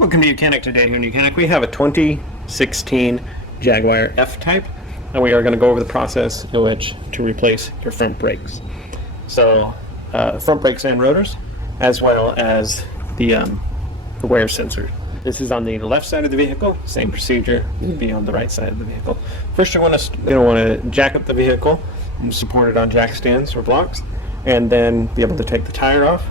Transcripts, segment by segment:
Welcome to YOUCANIC. Today here in YOUCANIC we have a 2016 Jaguar F-Type, and we are going to go over the process in which to replace your front brakes. So front brakes and rotors, as well as the wear sensor. This is on the left side of the vehicle. Same procedure would be on the right side of the vehicle. First, you want to jack up the vehicle and support it on jack stands or blocks, and then be able to take the tire off,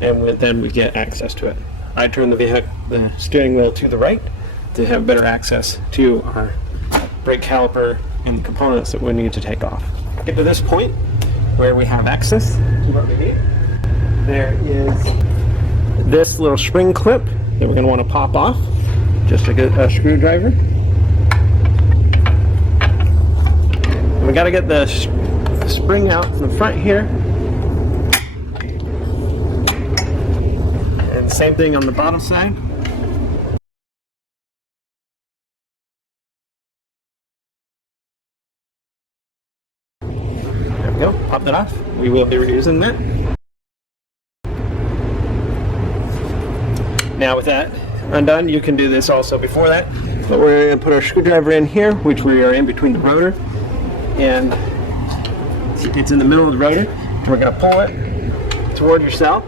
and then we get access to it. I turn the steering wheel to the right to have better access to our brake caliper and the components that we need to take off. Get to this point where we have access to what we need. There is this little spring clip that we're going to want to pop off, just like a screwdriver. And we got to get the spring out from the front here. And same thing on the bottom side. There we go, pop that off. We will be reusing that. Now with that undone, you can do this also before that, but we're going to put our screwdriver in here, which we are in between the rotor, and it's in the middle of the rotor. We're going to pull it toward yourself,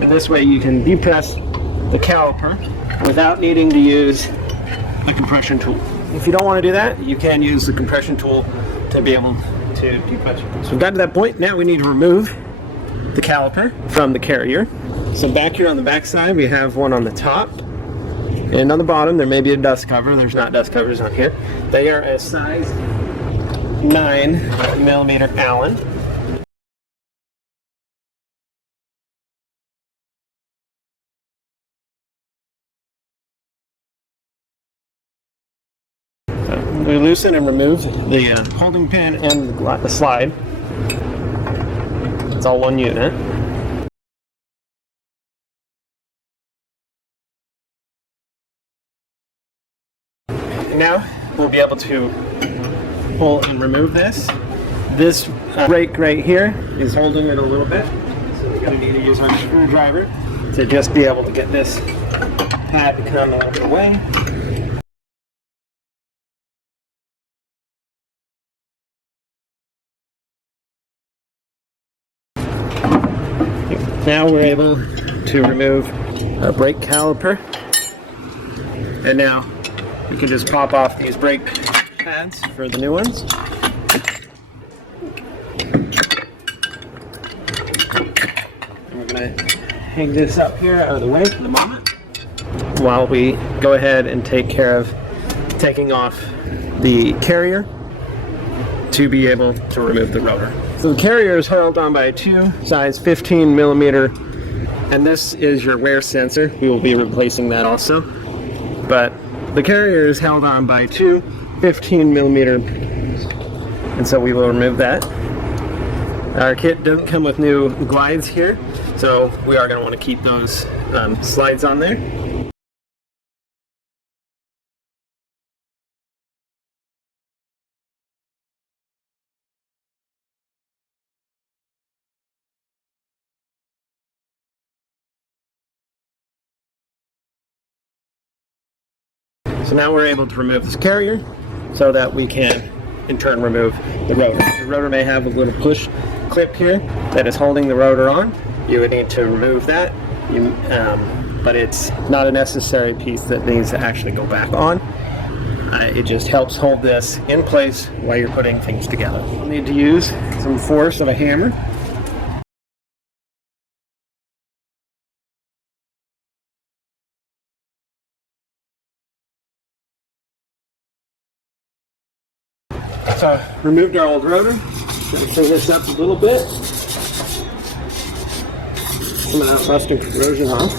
and this way you can depress the caliper without needing to use a compression tool. If you don't want to do that, you can use the compression tool to be able to depress it. So we've got to that point. Now we need to remove the caliper from the carrier. So back here on the back side, we have one on the top, and on the bottom there may be a dust cover. There's not dust covers on here. They are a size 9mm Allen. So we loosen and remove the holding pin and the slide. It's all one unit. Now we'll be able to pull and remove this. This brake right here is holding it a little bit, so we're going to need to use our screwdriver to just be able to get this pad to come out of the way. Now we're able to remove our brake caliper, and now we can just pop off these brake pads for the new ones. And we're going to hang this up here out of the way for the moment while we go ahead and take care of taking off the carrier to be able to remove the rotor. So the carrier is held on by two size 15mm, and this is your wear sensor. We will be replacing that also. But the carrier is held on by two 15mm, and so we will remove that. Our kit doesn't come with new glides here, so we are going to want to keep those slides on there. So now we're able to remove this carrier so that we can in turn remove the rotor. The rotor may have a little push clip here that is holding the rotor on. You would need to remove that, but it's not a necessary piece that needs to actually go back on. It just helps hold this in place while you're putting things together. You'll need to use some force of a hammer. So removed our old rotor. Going to clean this up a little bit. Some of that rust and corrosion off.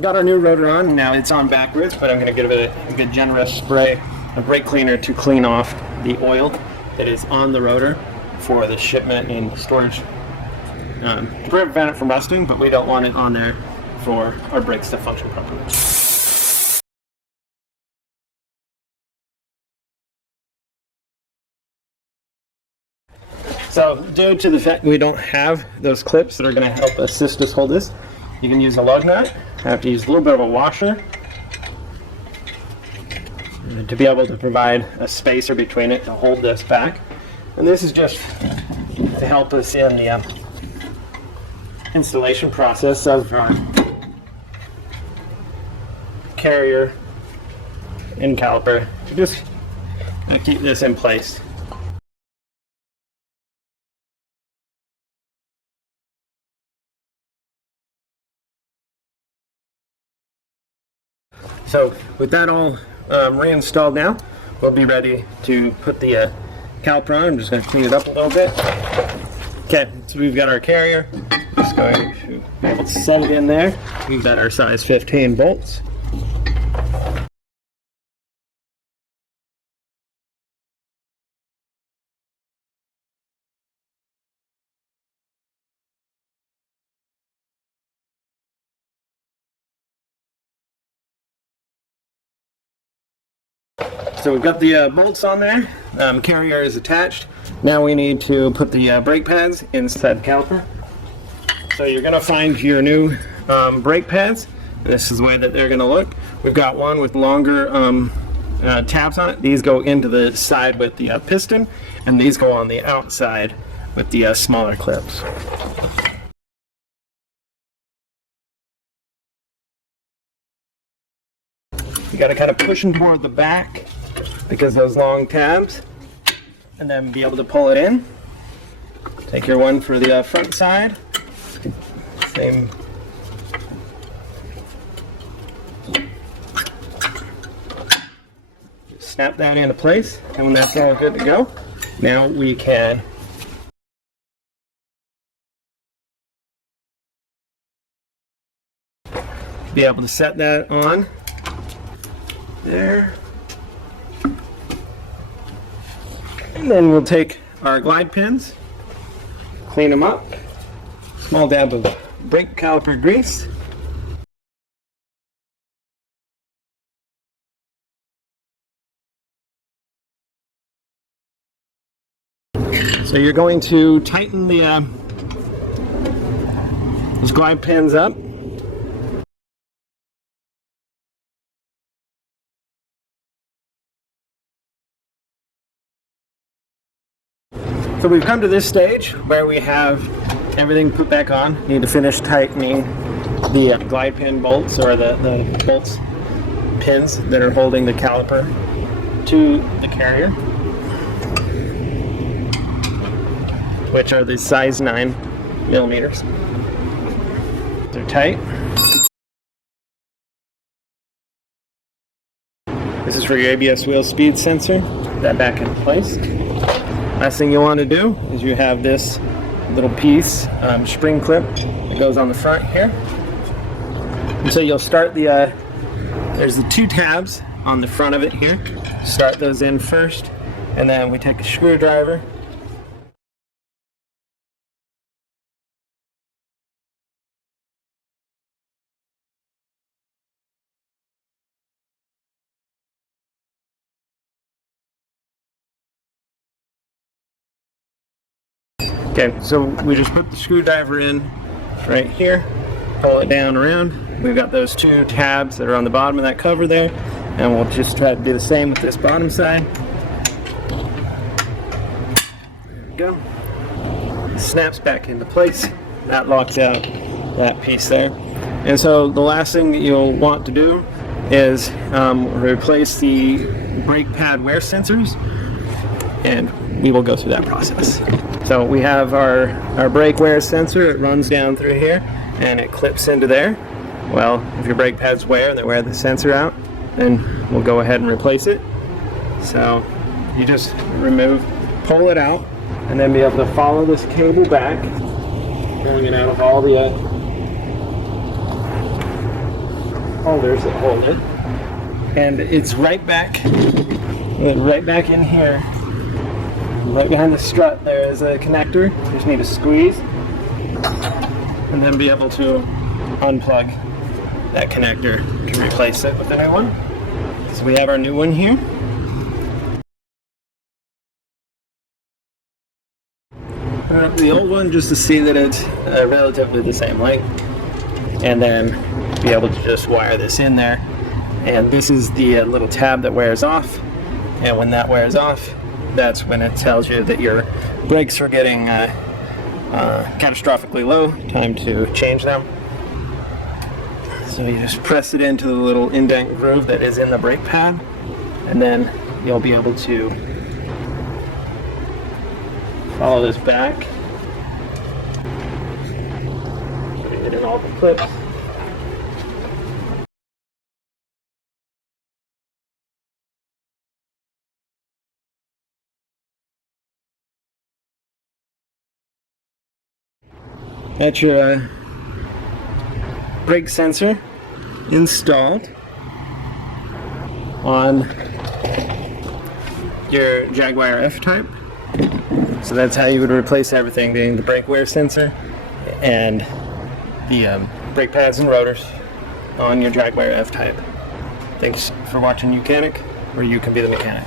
Got our new rotor on. Now it's on backwards, but I'm going to give it a good generous spray of brake cleaner to clean off the oil that is on the rotor for the shipment and storage to prevent it from rusting, but we don't want it on there for our brakes to function properly. So due to the fact we don't have those clips that are going to help assist us hold this, you can use a lug nut. I have to use a little bit of a washer to be able to provide a spacer between it to hold this back. And this is just to help us in the installation process of carrier and caliper to just keep this in place. So with that all reinstalled now, we'll be ready to put the caliper on. I'm just going to clean it up a little bit. Okay, so we've got our carrier. Just going to be able to set it in there. We've got our size 15 bolts. So we've got the bolts on there, carrier is attached. Now we need to put the brake pads inside the caliper. So you're going to find your new brake pads. This is the way that they're going to look. We've got one with longer tabs on it. These go into the side with the piston, and these go on the outside with the smaller clips. You got to kind of push them toward the back because those long tabs, and then be able to pull it in. Take your one for the front side. Same. Snap that into place, and when that's all good to go, now we can be able to set that on there. And then we'll take our glide pins, clean them up, small dab of brake caliper grease. So you're going to tighten the those glide pins up. So we've come to this stage where we have everything put back on. Need to finish tightening the glide pin bolts, or the bolts pins that are holding the caliper to the carrier, which are the size 9 millimeters. They're tight. This is for your ABS wheel speed sensor. Put that back in place. Last thing you want to do is you have this little piece, spring clip that goes on the front here. And so you'll start the, there's the 2 tabs on the front of it here. Start those in first, and then we take a screwdriver. Okay, so we just put the screwdriver in right here, pull it down around. We've got those 2 tabs that are on the bottom of that cover there, and we'll just try to do the same with this bottom side. There we go. It snaps back into place. That locks out that piece there. And so the last thing that you'll want to do is replace the brake pad wear sensors, and we will go through that process. So we have our brake wear sensor. It runs down through here and it clips into there. Well, if your brake pads wear and they wear the sensor out, then we'll go ahead and replace it. So you just pull it out, and then be able to follow this cable back, pulling it out of all the holders that hold it. And it's right back in here. Right behind the strut there is a connector. You just need to squeeze and then be able to unplug that connector to replace it with a new one. So we have our new one here. The old one, just to see that it's relatively the same length, and then be able to just wire this in there. And this is the little tab that wears off, and when that wears off, that's when it tells you that your brakes are getting catastrophically low, time to change them. So you just press it into the little indent groove that is in the brake pad, and then you'll be able to follow this back. Putting it in all the clips. That's your brake sensor installed on your Jaguar F-Type. So that's how you would replace everything, being the brake wear sensor and the brake pads and rotors on your Jaguar F-Type. Thanks for watching YOUCANIC, where you can be the mechanic.